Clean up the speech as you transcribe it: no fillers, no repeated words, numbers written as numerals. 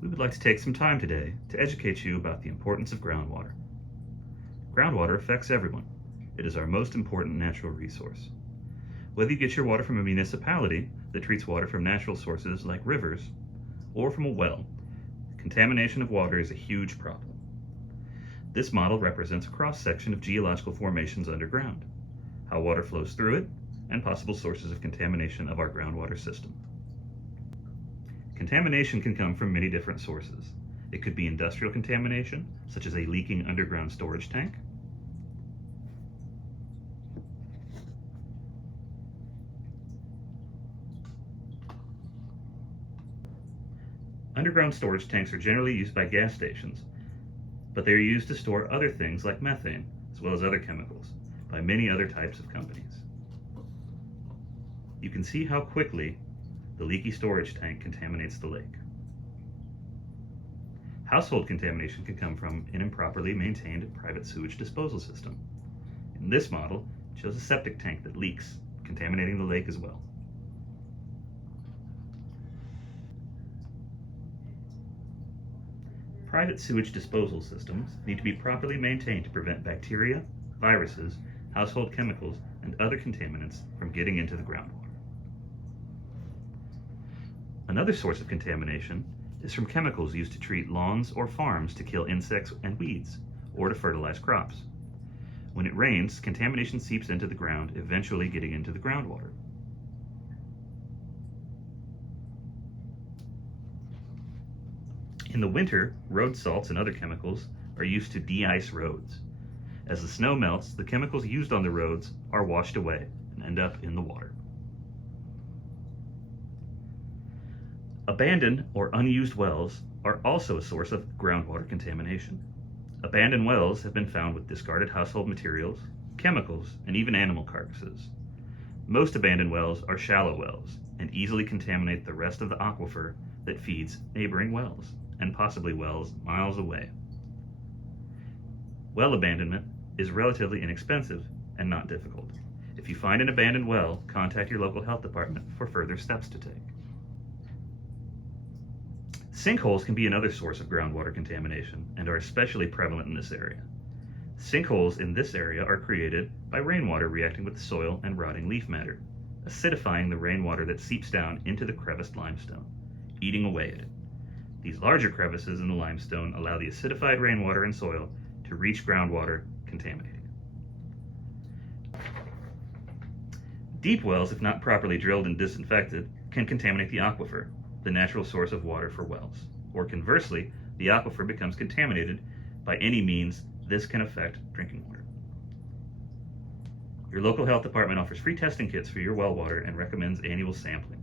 We would like to take some time today to educate you about the importance of groundwater. Groundwater affects everyone. It is our most important natural resource. Whether you get your water from a municipality that treats water from natural sources like rivers or from a well, contamination of water is a huge problem. This model represents a cross-section of geological formations underground, how water flows through it, and possible sources of contamination of our groundwater system. Contamination can come from many different sources. It could be industrial contamination, such as a leaking underground storage tank. Underground storage tanks are generally used by gas stations, but they are used to store other things like methane, as well as other chemicals, by many other types of companies. You can see how quickly the leaky storage tank contaminates the lake. Household contamination can come from an improperly maintained private sewage disposal system. In this model, it shows a septic tank that leaks, contaminating the lake as well. Private sewage disposal systems need to be properly maintained to prevent bacteria, viruses, household chemicals, and other contaminants from getting into the groundwater. Another source of contamination is from chemicals used to treat lawns or farms to kill insects and weeds, or to fertilize crops. When it rains, contamination seeps into the ground, eventually getting into the groundwater. In the winter, road salts and other chemicals are used to de-ice roads. As the snow melts, the chemicals used on the roads are washed away and end up in the water. Abandoned or unused wells are also a source of groundwater contamination. Abandoned wells have been found with discarded household materials, chemicals, and even animal carcasses. Most abandoned wells are shallow wells and easily contaminate the rest of the aquifer that feeds neighboring wells, and possibly wells miles away. Well abandonment is relatively inexpensive and not difficult. If you find an abandoned well, contact your local health department for further steps to take. Sinkholes can be another source of groundwater contamination and are especially prevalent in this area. Sinkholes in this area are created by rainwater reacting with the soil and rotting leaf matter, acidifying the rainwater that seeps down into the creviced limestone, eating away at it. These larger crevices in the limestone allow the acidified rainwater and soil to reach groundwater, contaminating it. Deep wells, if not properly drilled and disinfected, can contaminate the aquifer, the natural source of water for wells. Or conversely, the aquifer becomes contaminated by any means. This can affect drinking water. Your local health department offers free testing kits for your well water and recommends annual sampling.